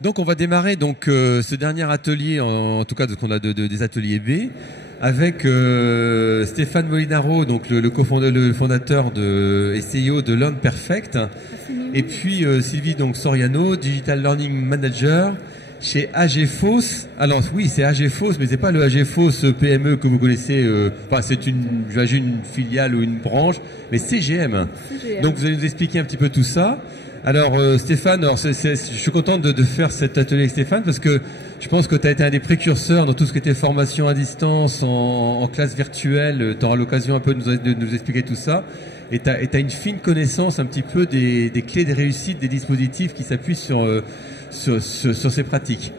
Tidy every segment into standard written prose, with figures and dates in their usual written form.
Donc on va démarrer donc ce dernier atelier, en tout cas de ce qu'on a des ateliers B, avec Stéphane Molinaro, donc le fondateur et CEO de Learn Perfect, et puis Sylvie donc Soriano, Digital Learning Manager chez AGFOS. Alors oui, c'est AGFOS, mais c'est pas le AGFOS PME que vous connaissez. Enfin, c'est une filiale ou une branche, mais CGM. Donc vous allez nous expliquer un petit peu tout ça. Alors Stéphane, je suis content de faire cet atelier avec Stéphane parce que je pense que tu as été un des précurseurs dans tout ce qui était formation à distance, en classe virtuelle. Tu auras l'occasion un peu de nous expliquer tout ça. Et tu as une fine connaissance un petit peu des clés de réussite des dispositifs qui s'appuient sur ces pratiques.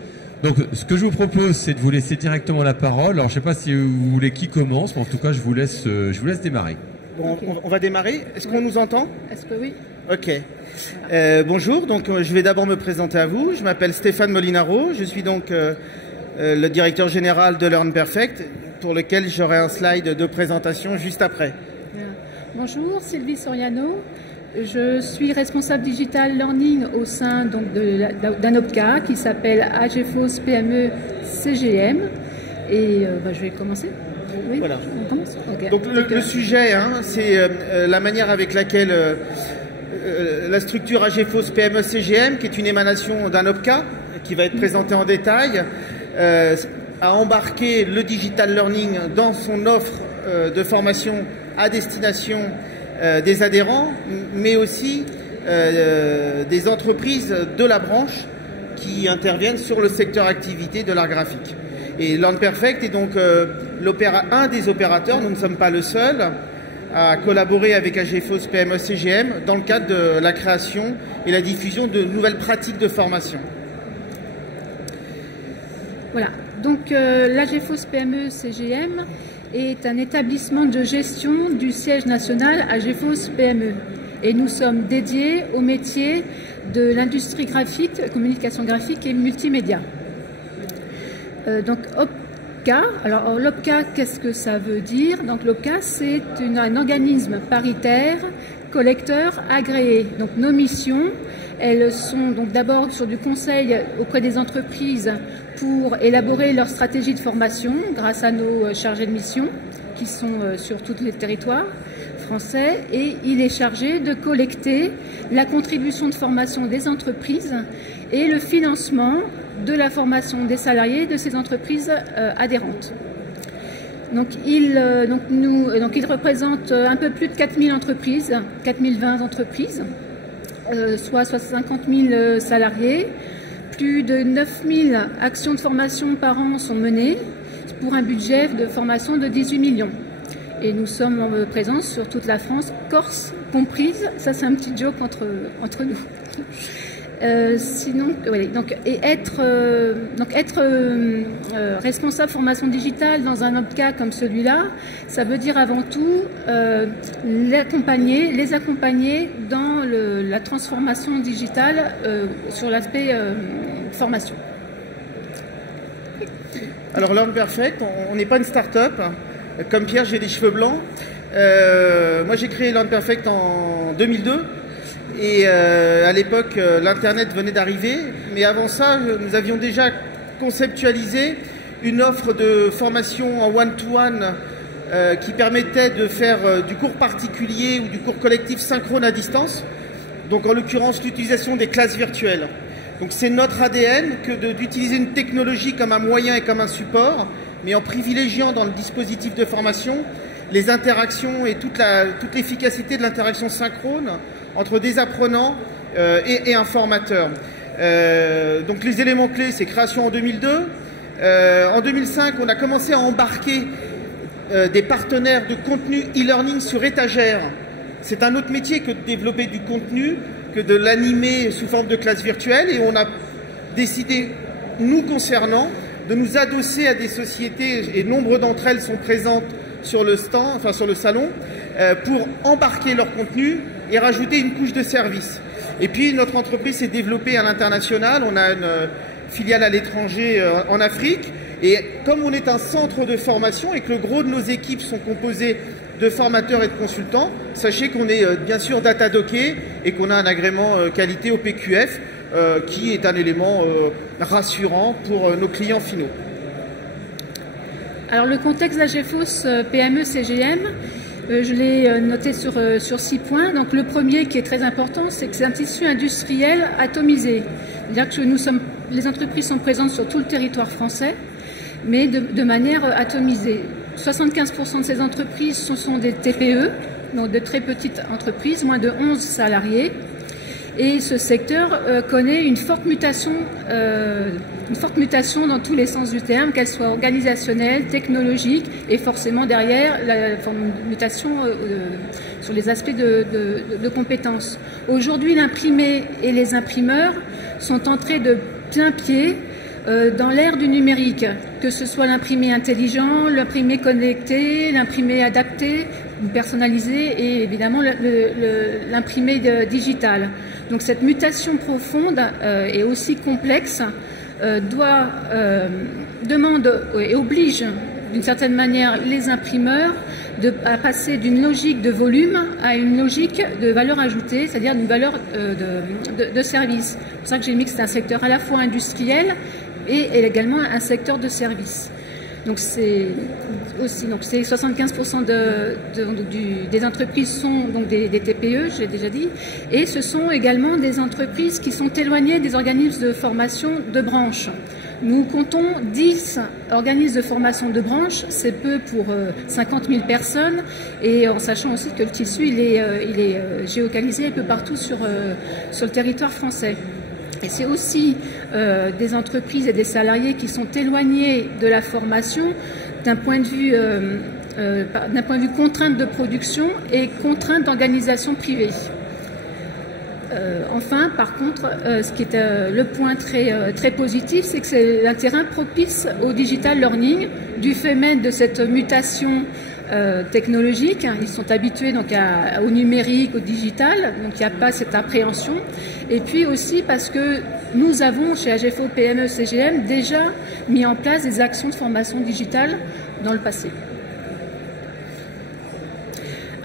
Donc ce que je vous propose, c'est de vous laisser directement la parole. Alors je ne sais pas si vous voulez qui commence, mais en tout cas je vous laisse démarrer. Bon, on va démarrer. Est-ce qu'on nous entend? Est-ce que oui? Ok. Bonjour, donc je vais d'abord me présenter à vous. Je m'appelle Stéphane Molinaro, je suis donc le directeur général de Learn Perfect, pour lequel j'aurai un slide de présentation juste après. Bonjour, Sylvie Soriano. Je suis responsable digital learning au sein d'un OPCA qui s'appelle AGFOS PME CGM. Et je vais commencer. Oui, voilà. On commence. Okay. Donc le sujet, c'est la manière avec laquelle la structure AGFOS PME CGM, qui est une émanation d'un OPCA, qui va être présentée en détail, a embarqué le digital learning dans son offre de formation à destination des adhérents, mais aussi des entreprises de la branche qui interviennent sur le secteur activité de l'art graphique. Et Learn Perfect est donc un des opérateurs, nous ne sommes pas le seul, à collaborer avec AGFOS PME CGM dans le cadre de la création et la diffusion de nouvelles pratiques de formation. Voilà, donc l'AGFOS PME CGM est un établissement de gestion du siège national AGFOS PME. Et nous sommes dédiés au métier de l'industrie graphique, communication graphique et multimédia. Donc OPCA, alors l'OPCA, qu'est-ce que ça veut dire? Donc l'OPCA, c'est un organisme paritaire, collecteur, agréé. Donc nos missions, elles sont donc d'abord sur du conseil auprès des entreprises pour élaborer leur stratégie de formation grâce à nos chargés de mission qui sont sur tous les territoires français, et il est chargé de collecter la contribution de formation des entreprises et le financement de la formation des salariés de ces entreprises adhérentes. Donc il représente un peu plus de 4000 entreprises, 4020 entreprises, soit 50 000 salariés. Plus de 9000 actions de formation par an sont menées pour un budget de formation de 18 millions. Et nous sommes en présence sur toute la France, Corse comprise. Ça, c'est un petit joke entre nous. Sinon, oui, donc être responsable formation digitale dans un OPCA comme celui-là, ça veut dire avant tout les accompagner dans la transformation digitale sur l'aspect formation. Alors Learn Perfect, on n'est pas une start-up. Comme Pierre, j'ai des cheveux blancs. Moi, j'ai créé Learn Perfect en 2002. Et à l'époque, l'Internet venait d'arriver. Mais avant ça, nous avions déjà conceptualisé une offre de formation en one-to-one qui permettait de faire du cours particulier ou du cours collectif synchrone à distance. Donc, en l'occurrence, l'utilisation des classes virtuelles. Donc, c'est notre ADN que d'utiliser une technologie comme un moyen et comme un support, mais en privilégiant dans le dispositif de formation les interactions et toute l'efficacité de l'interaction synchrone entre des apprenants et un formateur. Donc les éléments clés, c'est création en 2002. En 2005, on a commencé à embarquer des partenaires de contenu e-learning sur étagère. C'est un autre métier que de développer du contenu, que de l'animer sous forme de classe virtuelle. Et on a décidé, nous concernant, de nous adosser à des sociétés, et nombre d'entre elles sont présentes sur le stand, enfin sur le salon, pour embarquer leur contenu et rajouter une couche de service. Et puis notre entreprise s'est développée à l'international. On a une filiale à l'étranger en Afrique. Et comme on est un centre de formation et que le gros de nos équipes sont composées de formateurs et de consultants, sachez qu'on est bien sûr data docké et qu'on a un agrément qualité au PQF. qui est un élément rassurant pour nos clients finaux. Alors le contexte d'AGEFOS PME-CGM, je l'ai noté sur 6 points. Donc le premier qui est très important, c'est que c'est un tissu industriel atomisé. C'est-à-dire que les entreprises sont présentes sur tout le territoire français, mais de manière atomisée. 75% de ces entreprises sont des TPE, donc de très petites entreprises, moins de 11 salariés. Et ce secteur connaît une forte mutation dans tous les sens du terme, qu'elle soit organisationnelle, technologique et forcément derrière la mutation sur les aspects de compétences. Aujourd'hui, l'imprimé et les imprimeurs sont entrés de plein pied dans l'ère du numérique, que ce soit l'imprimé intelligent, l'imprimé connecté, l'imprimé adapté, personnalisé et évidemment l'imprimé digital. Donc cette mutation profonde et aussi complexe demande et oblige d'une certaine manière les imprimeurs à passer d'une logique de volume à une logique de valeur ajoutée, c'est-à-dire une valeur de service. C'est pour ça que j'ai mis que c'est un secteur à la fois industriel et également un secteur de service. Donc c'est 75% des entreprises sont donc des TPE, j'ai déjà dit, et ce sont également des entreprises qui sont éloignées des organismes de formation de branche. Nous comptons 10 organismes de formation de branche, c'est peu pour 50 000 personnes, et en sachant aussi que le tissu il est géolocalisé un peu partout sur le territoire français. Et c'est aussi des entreprises et des salariés qui sont éloignés de la formation d'un point de vue contrainte de production et contrainte d'organisation privée. Enfin, par contre, ce qui est le point très positif, c'est que c'est un terrain propice au digital learning, du fait même de cette mutation technologique. Ils sont habitués donc au numérique, au digital, donc il n'y a pas cette appréhension. Et puis aussi parce que nous avons chez AGEFO PME CGM déjà mis en place des actions de formation digitale dans le passé.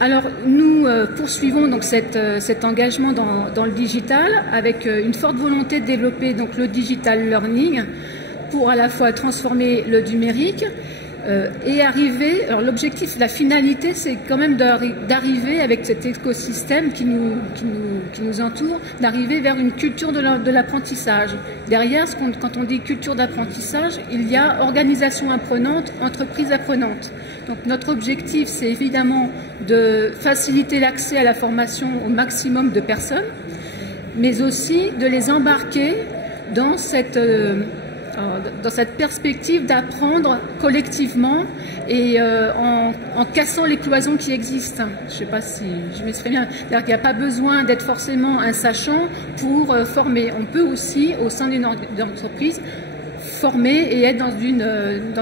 Alors nous poursuivons donc cet engagement dans le digital avec une forte volonté de développer donc le digital learning pour à la fois transformer le numérique et arriver, alors l'objectif, la finalité, c'est quand même d'arriver avec cet écosystème qui nous entoure, d'arriver vers une culture de l'apprentissage. Derrière, quand on dit culture d'apprentissage, il y a organisation apprenante, entreprise apprenante. Donc notre objectif, c'est évidemment de faciliter l'accès à la formation au maximum de personnes, mais aussi de les embarquer dans cette perspective d'apprendre collectivement et en cassant les cloisons qui existent. Je ne sais pas si je m'exprime bien. C'est-à-dire qu'il n'y a pas besoin d'être forcément un sachant pour former. On peut aussi, au sein d'une entreprise, former et être dans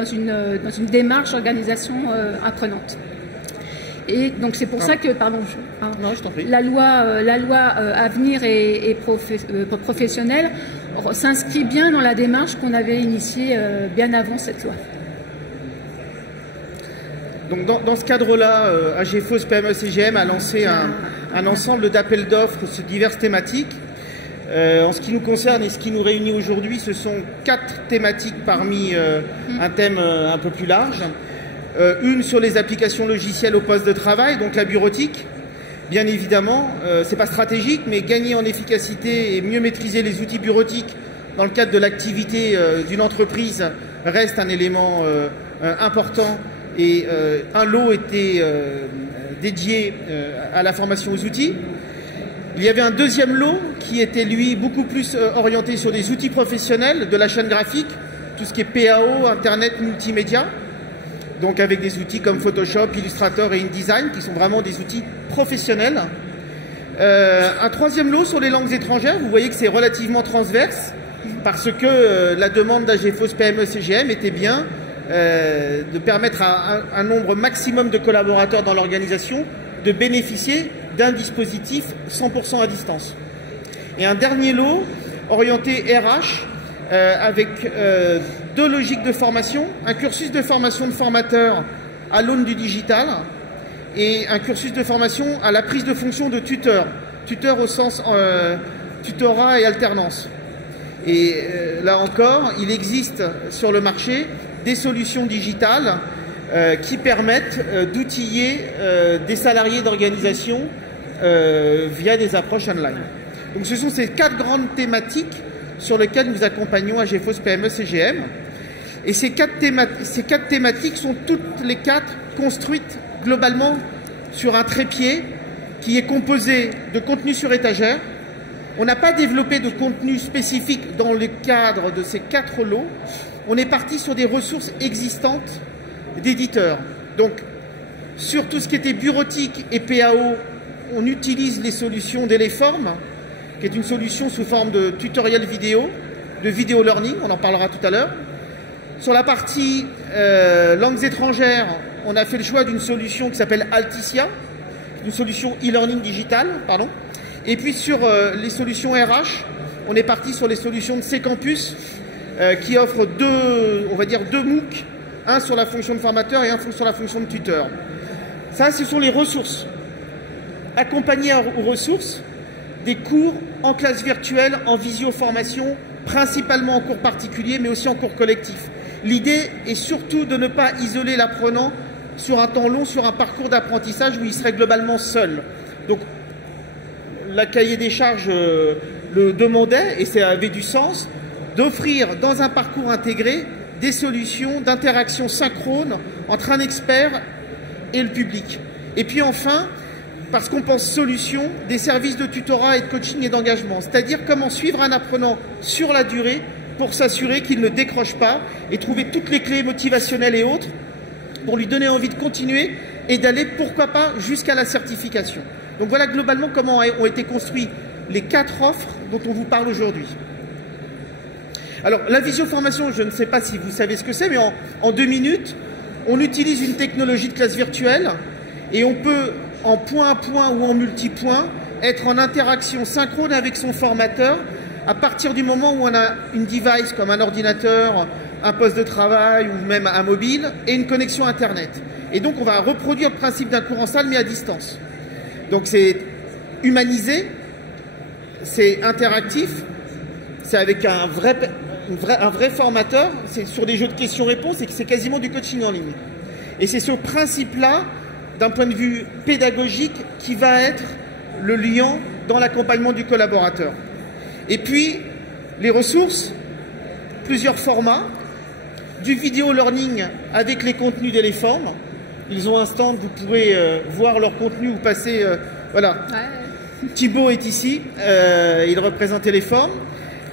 une démarche d'organisation apprenante. Et donc c'est pour ça que, non, je t'en prie. la loi Avenir et professionnelle s'inscrit bien dans la démarche qu'on avait initiée bien avant cette loi. Donc dans ce cadre-là, AGEFOS PME CGM a lancé un ensemble d'appels d'offres sur diverses thématiques. En ce qui nous concerne et ce qui nous réunit aujourd'hui, ce sont 4 thématiques parmi un thème un peu plus large. Une sur les applications logicielles au poste de travail, donc la bureautique. Bien évidemment, c'est pas stratégique, mais gagner en efficacité et mieux maîtriser les outils bureautiques dans le cadre de l'activité d'une entreprise reste un élément important. Et un lot était dédié à la formation aux outils. Il y avait un deuxième lot qui était, lui, beaucoup plus orienté sur des outils professionnels de la chaîne graphique, tout ce qui est PAO, Internet, multimédia. Donc avec des outils comme Photoshop, Illustrator et InDesign, qui sont vraiment des outils professionnels. Un troisième lot sur les langues étrangères, vous voyez que c'est relativement transverse, parce que la demande d'AGEFOS PME CGM était bien de permettre à un nombre maximum de collaborateurs dans l'organisation de bénéficier d'un dispositif 100% à distance. Et un dernier lot orienté RH, avec 2 logiques de formation, un cursus de formation de formateur à l'aune du digital et un cursus de formation à la prise de fonction de tuteur au sens tutorat et alternance. Et là encore, il existe sur le marché des solutions digitales qui permettent d'outiller des salariés d'organisation via des approches online. Donc ce sont ces 4 grandes thématiques sur lesquelles nous accompagnons AGFOS PME CGM. Et ces 4 thématiques sont toutes les 4 construites globalement sur un trépied qui est composé de contenu sur étagère. On n'a pas développé de contenu spécifique dans le cadre de ces 4 lots. On est parti sur des ressources existantes d'éditeurs. Donc, sur tout ce qui était bureautique et PAO, on utilise les solutions d'Eleform, qui est une solution sous forme de tutoriel vidéo, de vidéo learning, on en parlera tout à l'heure. Sur la partie langues étrangères, on a fait le choix d'une solution qui s'appelle Alticia, une solution e-learning digital, pardon. Et puis sur les solutions RH, on est parti sur les solutions de C-Campus qui offrent deux MOOC, un sur la fonction de formateur et un sur la fonction de tuteur. Ça, ce sont les ressources. Accompagner aux ressources des cours en classe virtuelle, en visio-formation, principalement en cours particulier, mais aussi en cours collectif. L'idée est surtout de ne pas isoler l'apprenant sur un temps long, sur un parcours d'apprentissage où il serait globalement seul. Donc, la cahier des charges le demandait, et ça avait du sens, d'offrir dans un parcours intégré des solutions d'interaction synchrone entre un expert et le public. Et puis enfin, parce qu'on pense solution, des services de tutorat et de coaching et d'engagement, c'est-à-dire comment suivre un apprenant sur la durée pour s'assurer qu'il ne décroche pas et trouver toutes les clés motivationnelles et autres pour lui donner envie de continuer et d'aller, pourquoi pas, jusqu'à la certification. Donc voilà globalement comment ont été construites les 4 offres dont on vous parle aujourd'hui. Alors la visioformation, je ne sais pas si vous savez ce que c'est, mais en 2 minutes, on utilise une technologie de classe virtuelle et on peut, en point à point ou en multipoint, être en interaction synchrone avec son formateur à partir du moment où on a une device comme un ordinateur, un poste de travail ou même un mobile et une connexion Internet. Et donc on va reproduire le principe d'un cours en salle mais à distance. Donc c'est humanisé, c'est interactif, c'est avec un vrai formateur, c'est sur des jeux de questions-réponses et c'est quasiment du coaching en ligne. Et c'est ce principe-là, d'un point de vue pédagogique, qui va être le liant dans l'accompagnement du collaborateur. Et puis, les ressources, plusieurs formats, du vidéo learning avec les contenus d'Eleform. Ils ont un stand, vous pourrez voir leur contenu ou passer. Voilà. Ouais. Thibaut est ici, il représente Eleform.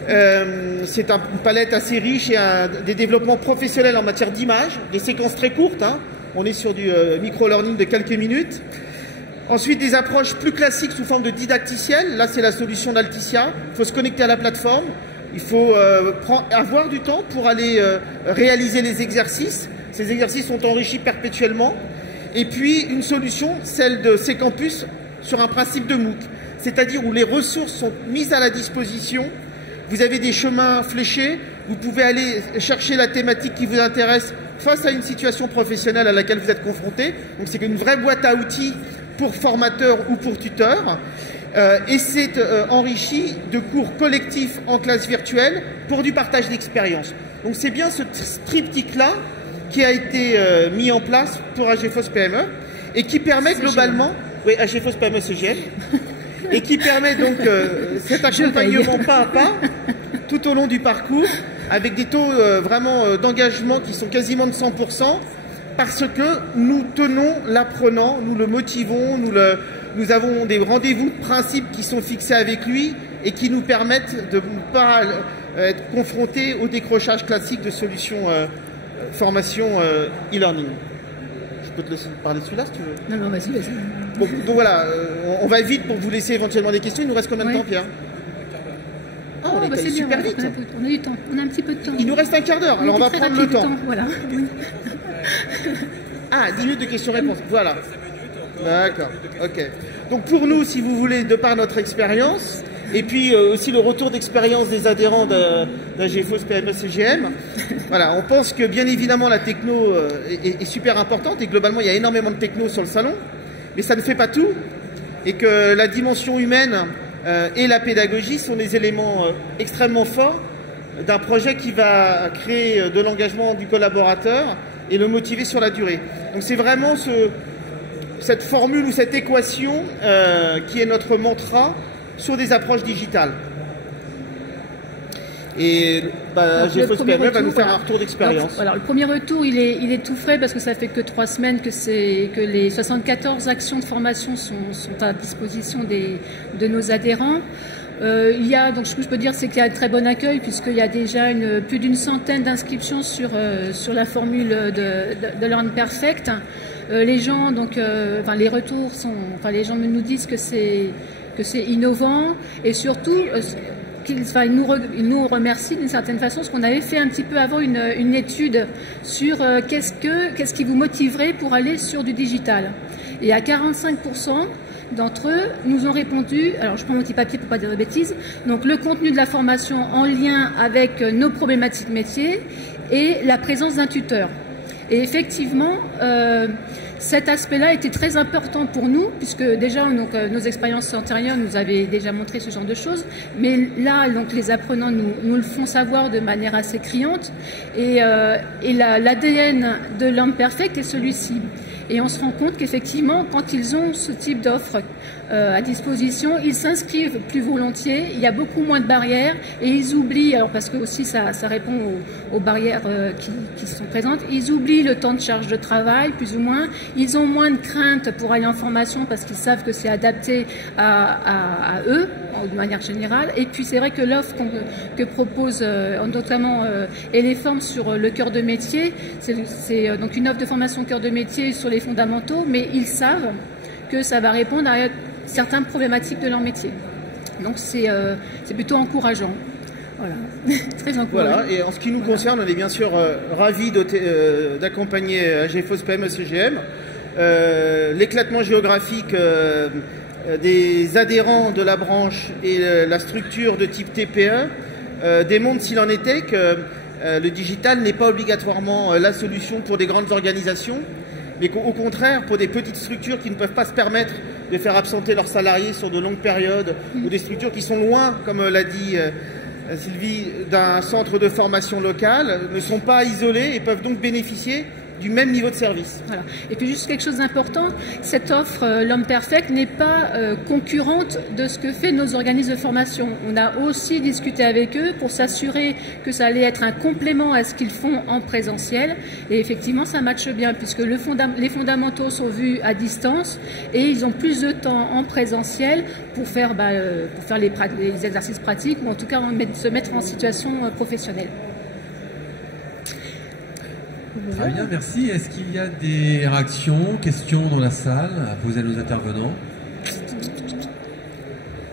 C'est une palette assez riche et des développements professionnels en matière d'image, des séquences très courtes. Hein. On est sur du micro-learning de quelques minutes. Ensuite, des approches plus classiques sous forme de didacticiel. Là, c'est la solution d'Alticia. Il faut se connecter à la plateforme. Il faut avoir du temps pour aller réaliser les exercices. Ces exercices sont enrichis perpétuellement. Et puis, une solution, celle de C-Campus, sur un principe de MOOC. C'est-à-dire où les ressources sont mises à la disposition. Vous avez des chemins fléchés. Vous pouvez aller chercher la thématique qui vous intéresse face à une situation professionnelle à laquelle vous êtes confronté. Donc, c'est une vraie boîte à outils pour formateurs ou pour tuteurs. Et c'est enrichi de cours collectifs en classe virtuelle pour du partage d'expérience. Donc c'est bien ce triptyque-là qui a été mis en place pour AGFOS PME et qui permet globalement... Oui, AGFOS PME CGM. Et qui permet donc cet accompagnement pas à pas tout au long du parcours avec des taux vraiment d'engagement qui sont quasiment de 100%. Parce que nous tenons l'apprenant, nous le motivons, nous avons des rendez-vous de principe qui sont fixés avec lui et qui nous permettent de ne pas être confrontés au décrochage classique de solutions formation e-learning. Je peux te laisser parler de celui-là si tu veux. Non, vas-y. Bon, donc voilà, on va vite pour vous laisser éventuellement des questions. Il nous reste combien de temps, Pierre? On est allé super vite. On a du temps, on a un petit peu de temps. Il nous reste un quart d'heure, alors on va prendre le temps. Voilà. Ah, 10 minutes de questions-réponses, voilà. D'accord, ok. Donc pour nous, si vous voulez, de par notre expérience, et puis aussi le retour d'expérience des adhérents d'AGFOS PME CGM, voilà, on pense que bien évidemment la techno est super importante et globalement il y a énormément de techno sur le salon, mais ça ne fait pas tout, et que la dimension humaine et la pédagogie sont des éléments extrêmement forts d'un projet qui va créer de l'engagement du collaborateur et le motiver sur la durée. Donc c'est vraiment cette formule ou cette équation qui est notre mantra sur des approches digitales. Et GeForce PME va nous faire un retour d'expérience. Alors, le premier retour, il est tout frais parce que ça fait que 3 semaines que les 74 actions de formation sont à disposition de nos adhérents. Donc ce que je peux dire, c'est qu'il y a un très bon accueil puisqu'il y a déjà plus d'une centaine d'inscriptions sur la formule de Learn Perfect. Les gens, les retours les gens nous disent que c'est innovant et surtout ils nous remercient d'une certaine façon, parce qu'on avait fait un petit peu avant une étude sur qu'est-ce qui vous motiverait pour aller sur du digital. Et à 45% d'entre eux nous ont répondu, alors je prends mon petit papier pour pas dire de bêtises, donc le contenu de la formation en lien avec nos problématiques métiers et la présence d'un tuteur. Et effectivement, cet aspect-là était très important pour nous, puisque déjà nos expériences antérieures nous avaient déjà montré ce genre de choses, mais là, les apprenants nous le font savoir de manière assez criante, et l'ADN de Learn Perfect est celui-ci. Et on se rend compte qu'effectivement, quand ils ont ce type d'offre à disposition, ils s'inscrivent plus volontiers, il y a beaucoup moins de barrières et ils oublient, alors parce que aussi ça répond aux barrières qui sont présentes, ils oublient le temps de charge de travail, plus ou moins, ils ont moins de crainte pour aller en formation parce qu'ils savent que c'est adapté à eux, de manière générale. Et puis c'est vrai que l'offre que propose notamment Eleform sur le cœur de métier, c'est donc une offre de formation cœur de métier sur les fondamentaux, mais ils savent que ça va répondre à certaines problématiques de leur métier. Donc c'est plutôt encourageant. Voilà, très encourageant. Voilà, et en ce qui nous concerne, on est bien sûr ravis d'accompagner GeForce PME CGM. L'éclatement géographique des adhérents de la branche et la structure de type TPE démontre, s'il en était, que le digital n'est pas obligatoirement la solution pour des grandes organisations, mais qu'au contraire, pour des petites structures qui ne peuvent pas se permettre de faire absenter leurs salariés sur de longues périodes, ou des structures qui sont loin, comme l'a dit Sylvie, d'un centre de formation local, ne sont pas isolés et peuvent donc bénéficier du même niveau de service. Voilà. Et puis juste quelque chose d'important, cette offre Learn Perfect n'est pas concurrente de ce que fait nos organismes de formation. On a aussi discuté avec eux pour s'assurer que ça allait être un complément à ce qu'ils font en présentiel. Et effectivement, ça matche bien puisque les fondamentaux sont vus à distance et ils ont plus de temps en présentiel pour faire les exercices pratiques ou en tout cas se mettre en situation professionnelle. Très bien, merci. Est-ce qu'il y a des réactions, questions dans la salle à poser à nos intervenants?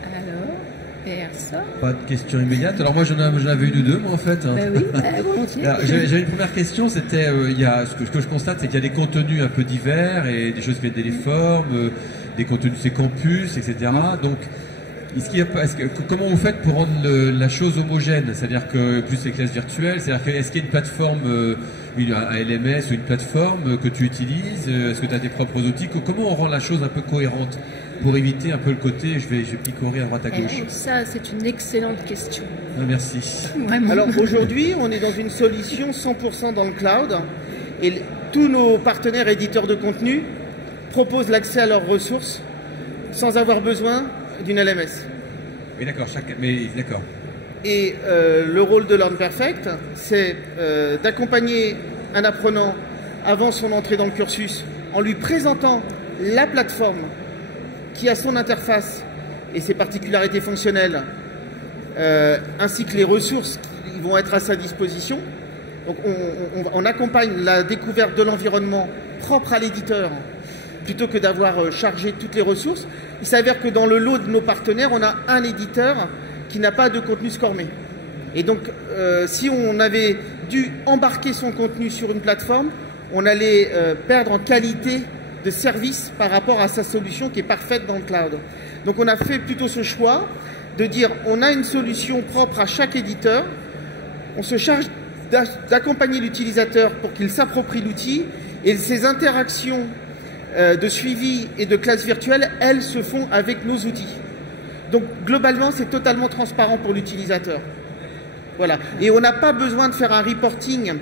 Alors, personne. Pas de questions immédiates. Alors moi j'en avais une ou deux, moi en fait. Oui, volontiers. J'avais une première question, c'était ce que je constate, c'est qu'il y a des contenus un peu divers et des choses qui viennent d'Eleform, des contenus de ces campus, etc. Donc comment vous faites pour rendre la chose homogène? C'est-à-dire que plus les classes virtuelles, c'est-à-dire est-ce qu'il y a une plateforme, un LMS ou une plateforme que tu utilises? Est-ce que tu as tes propres outils? Comment on rend la chose un peu cohérente pour éviter un peu le côté je vais picorer à droite à gauche? Ça, c'est une excellente question. Ah, merci. Vraiment. Alors aujourd'hui, on est dans une solution 100% dans le cloud et tous nos partenaires éditeurs de contenu proposent l'accès à leurs ressources sans avoir besoin d'une LMS. Oui, d'accord. D'accord. Et le rôle de Learn Perfect, c'est d'accompagner un apprenant avant son entrée dans le cursus en lui présentant la plateforme qui a son interface et ses particularités fonctionnelles, ainsi que les ressources qui vont être à sa disposition. Donc on accompagne la découverte de l'environnement propre à l'éditeur plutôt que d'avoir chargé toutes les ressources. Il s'avère que dans le lot de nos partenaires, on a un éditeur qui n'a pas de contenu SCORMé. Et donc, si on avait dû embarquer son contenu sur une plateforme, on allait perdre en qualité de service par rapport à sa solution qui est parfaite dans le cloud. Donc, on a fait plutôt ce choix de dire on a une solution propre à chaque éditeur, on se charge d'accompagner l'utilisateur pour qu'il s'approprie l'outil et ces interactions de suivi et de classe virtuelle, elles se font avec nos outils. Donc globalement, c'est totalement transparent pour l'utilisateur. Voilà. Et on n'a pas besoin de faire un reporting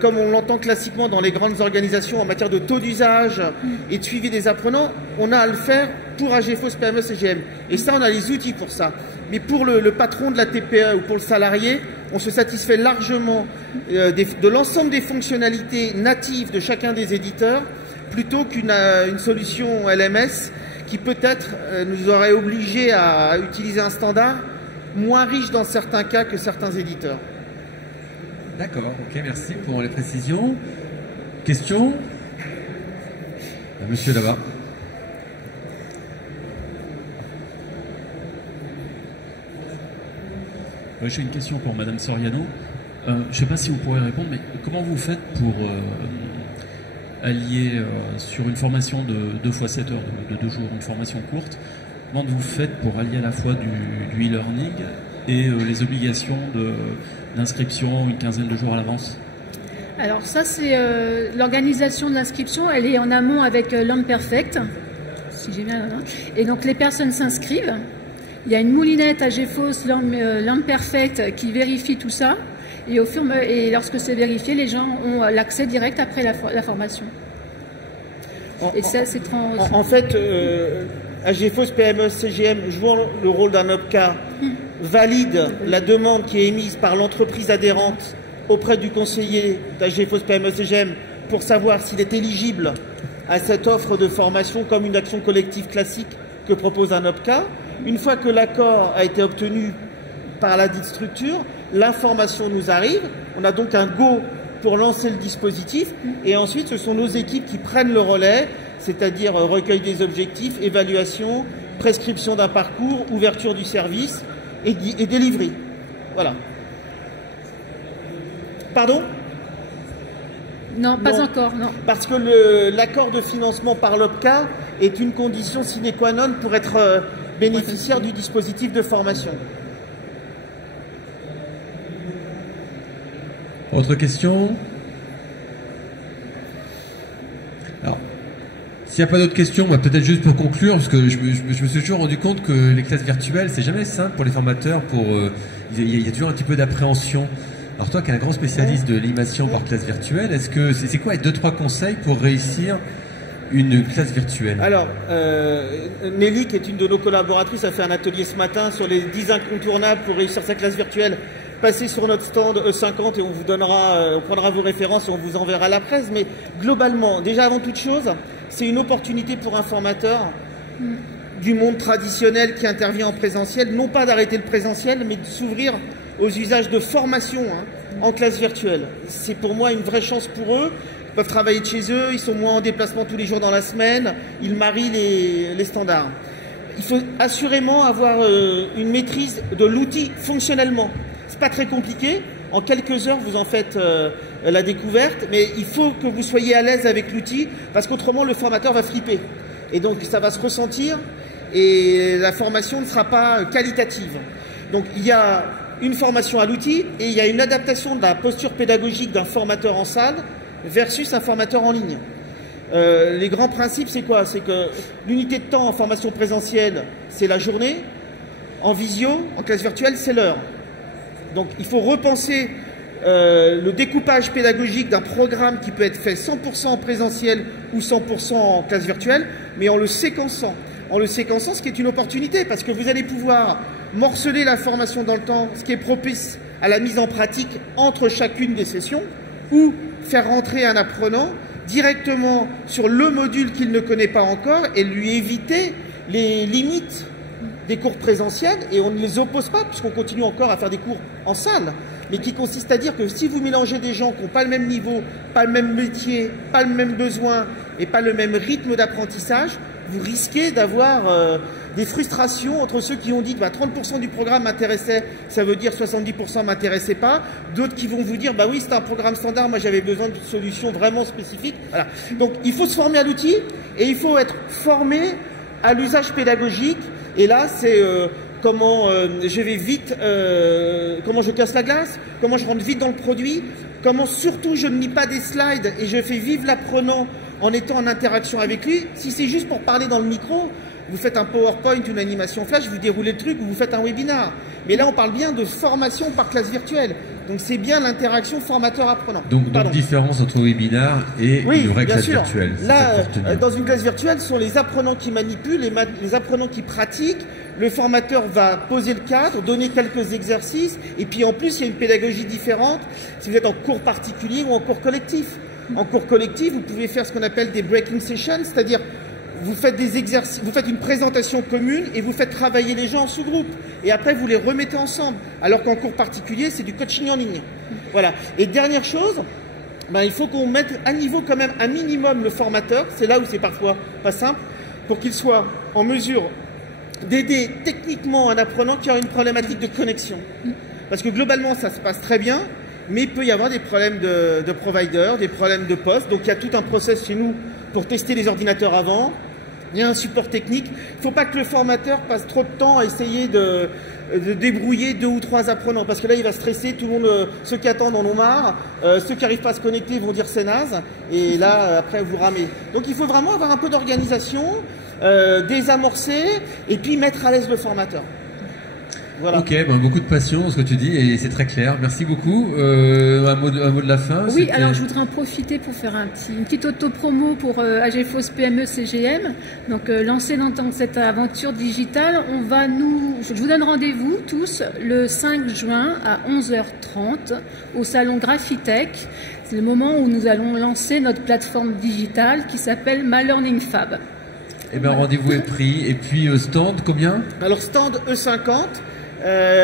comme on l'entend classiquement dans les grandes organisations en matière de taux d'usage et de suivi des apprenants. On a à le faire pour AGFOS, PME, CGM. Et ça, on a les outils pour ça. Mais pour le patron de la TPE ou pour le salarié, on se satisfait largement de l'ensemble des fonctionnalités natives de chacun des éditeurs plutôt qu'une solution LMS qui peut-être nous aurait obligés à utiliser un standard moins riche dans certains cas que certains éditeurs. D'accord, ok, merci pour les précisions. Question? Monsieur là-bas. J'ai une question pour Madame Soriano. Je ne sais pas si vous pourrez répondre, mais comment vous faites pour allier sur une formation de 2 fois 7 heures, de 2 jours, une formation courte, comment vous faites pour allier à la fois du e-learning et les obligations d'inscription une quinzaine de jours à l'avance? Alors ça, c'est l'organisation de l'inscription, elle est en amont avec LearnPerfect, si j'ai bien. Et donc les personnes s'inscrivent. Il y a une moulinette à GFOS LearnPerfect qui vérifie tout ça. Et lorsque c'est vérifié, les gens ont l'accès direct après la formation. En fait, AGFOS, PME, CGM, jouant le rôle d'un OPCA, valide la demande qui est émise par l'entreprise adhérente auprès du conseiller d'AGFOS, PME, CGM pour savoir s'il est éligible à cette offre de formation comme une action collective classique que propose un OPCA. Une fois que l'accord a été obtenu par la dite structure, l'information nous arrive. On a donc un go pour lancer le dispositif et ensuite ce sont nos équipes qui prennent le relais, c'est-à-dire recueil des objectifs, évaluation, prescription d'un parcours, ouverture du service et delivery. Voilà. Pardon? Non, pas encore, non. Parce que l'accord de financement par l'OPCA est une condition sine qua non pour être bénéficiaire du dispositif de formation. Autre question? Alors, s'il n'y a pas d'autres questions, moi peut-être juste pour conclure, parce que je me suis toujours rendu compte que les classes virtuelles, c'est jamais simple pour les formateurs. Il y a toujours un petit peu d'appréhension. Alors toi qui es un grand spécialiste de l'animation par classe virtuelle, est-ce que c'est quoi les 2-3 conseils pour réussir une classe virtuelle? Alors, Nelly, qui est une de nos collaboratrices, a fait un atelier ce matin sur les 10 incontournables pour réussir sa classe virtuelle. Passez sur notre stand E50 et on vous donnera, on prendra vos références et on vous enverra la presse. Mais globalement, déjà avant toute chose, c'est une opportunité pour un formateur du monde traditionnel qui intervient en présentiel, non pas d'arrêter le présentiel, mais de s'ouvrir aux usages de formation en classe virtuelle. C'est pour moi une vraie chance pour eux. Ils peuvent travailler de chez eux, ils sont moins en déplacement tous les jours dans la semaine, ils marient les standards. Il faut assurément avoir une maîtrise de l'outil fonctionnellement. C'est pas très compliqué. En quelques heures, vous en faites la découverte, mais il faut que vous soyez à l'aise avec l'outil parce qu'autrement, le formateur va flipper. Et donc, ça va se ressentir et la formation ne sera pas qualitative. Donc, il y a une formation à l'outil et il y a une adaptation de la posture pédagogique d'un formateur en salle versus un formateur en ligne. Les grands principes, c'est quoi? C'est que l'unité de temps en formation présentielle, c'est la journée. En visio, en classe virtuelle, c'est l'heure. Donc, il faut repenser le découpage pédagogique d'un programme qui peut être fait 100% en présentiel ou 100% en classe virtuelle, mais en le séquençant. En le séquençant, ce qui est une opportunité, parce que vous allez pouvoir morceler la formation dans le temps, ce qui est propice à la mise en pratique entre chacune des sessions, ou faire rentrer un apprenant directement sur le module qu'il ne connaît pas encore et lui éviter les limites des cours présentiels, et on ne les oppose pas puisqu'on continue encore à faire des cours en salle, mais qui consiste à dire que si vous mélangez des gens qui n'ont pas le même niveau, pas le même métier, pas le même besoin et pas le même rythme d'apprentissage, vous risquez d'avoir des frustrations entre ceux qui ont dit bah, 30% du programme m'intéressait, ça veut dire 70% m'intéressait pas, d'autres qui vont vous dire bah oui c'est un programme standard, moi j'avais besoin d'une solution vraiment spécifique. Voilà. Donc il faut se former à l'outil et il faut être formé à l'usage pédagogique. Et là, c'est comment je vais vite, comment je casse la glace, comment je rentre vite dans le produit, comment surtout je ne lis pas des slides et je fais vivre l'apprenant en étant en interaction avec lui. Si c'est juste pour parler dans le micro, vous faites un PowerPoint, une animation flash, vous déroulez le truc, vous faites un webinar. Mais là, on parle bien de formation par classe virtuelle. Donc, c'est bien l'interaction formateur-apprenant. Donc différence entre webinar et une vraie classe virtuelle. Là, dans une classe virtuelle, ce sont les apprenants qui manipulent, les apprenants qui pratiquent. Le formateur va poser le cadre, donner quelques exercices. Et puis, en plus, il y a une pédagogie différente si vous êtes en cours particulier ou en cours collectif. En cours collectif, vous pouvez faire ce qu'on appelle des breaking sessions, c'est-à-dire vous faites des exercices, vous faites une présentation commune et vous faites travailler les gens en sous-groupe. Et après, vous les remettez ensemble. Alors qu'en cours particulier, c'est du coaching en ligne. Voilà. Et dernière chose, il faut qu'on mette à niveau quand même un minimum le formateur. C'est là où c'est parfois pas simple, pour qu'il soit en mesure d'aider techniquement un apprenant qui a une problématique de connexion. Parce que globalement, ça se passe très bien, mais il peut y avoir des problèmes de provider, des problèmes de poste. Donc il y a tout un process chez nous pour tester les ordinateurs avant. Il y a un support technique. Il ne faut pas que le formateur passe trop de temps à essayer de débrouiller 2 ou 3 apprenants, parce que là il va stresser, tout le monde, ceux qui attendent en ont marre, ceux qui n'arrivent pas à se connecter vont dire c'est naze, et là après vous ramez. Donc il faut vraiment avoir un peu d'organisation, désamorcer, et puis mettre à l'aise le formateur. Voilà. Ok, beaucoup de passion dans ce que tu dis et c'est très clair. Merci beaucoup. Un mot de la fin. Oui, alors je voudrais en profiter pour faire une petite auto-promo pour AGFOS PME CGM. Donc lancé dans cette aventure digitale, je vous donne rendez-vous tous le 5 juin à 11h30 au salon Graphitech. C'est le moment où nous allons lancer notre plateforme digitale qui s'appelle My Learning Fab. Eh bien, rendez-vous est pris. Et puis stand, combien? Alors stand E50.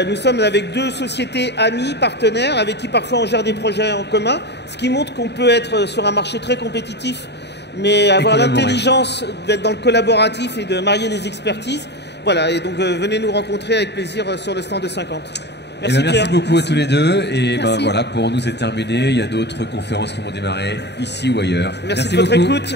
Nous sommes avec 2 sociétés amies, partenaires, avec qui parfois on gère des projets en commun, ce qui montre qu'on peut être sur un marché très compétitif, mais avoir l'intelligence d'être dans le collaboratif et de marier les expertises. Voilà, et donc venez nous rencontrer avec plaisir sur le stand de 50. Merci, merci beaucoup à tous les deux. Et voilà, pour nous c'est terminé. Il y a d'autres conférences qui vont démarrer ici ou ailleurs. Merci de votre écoute.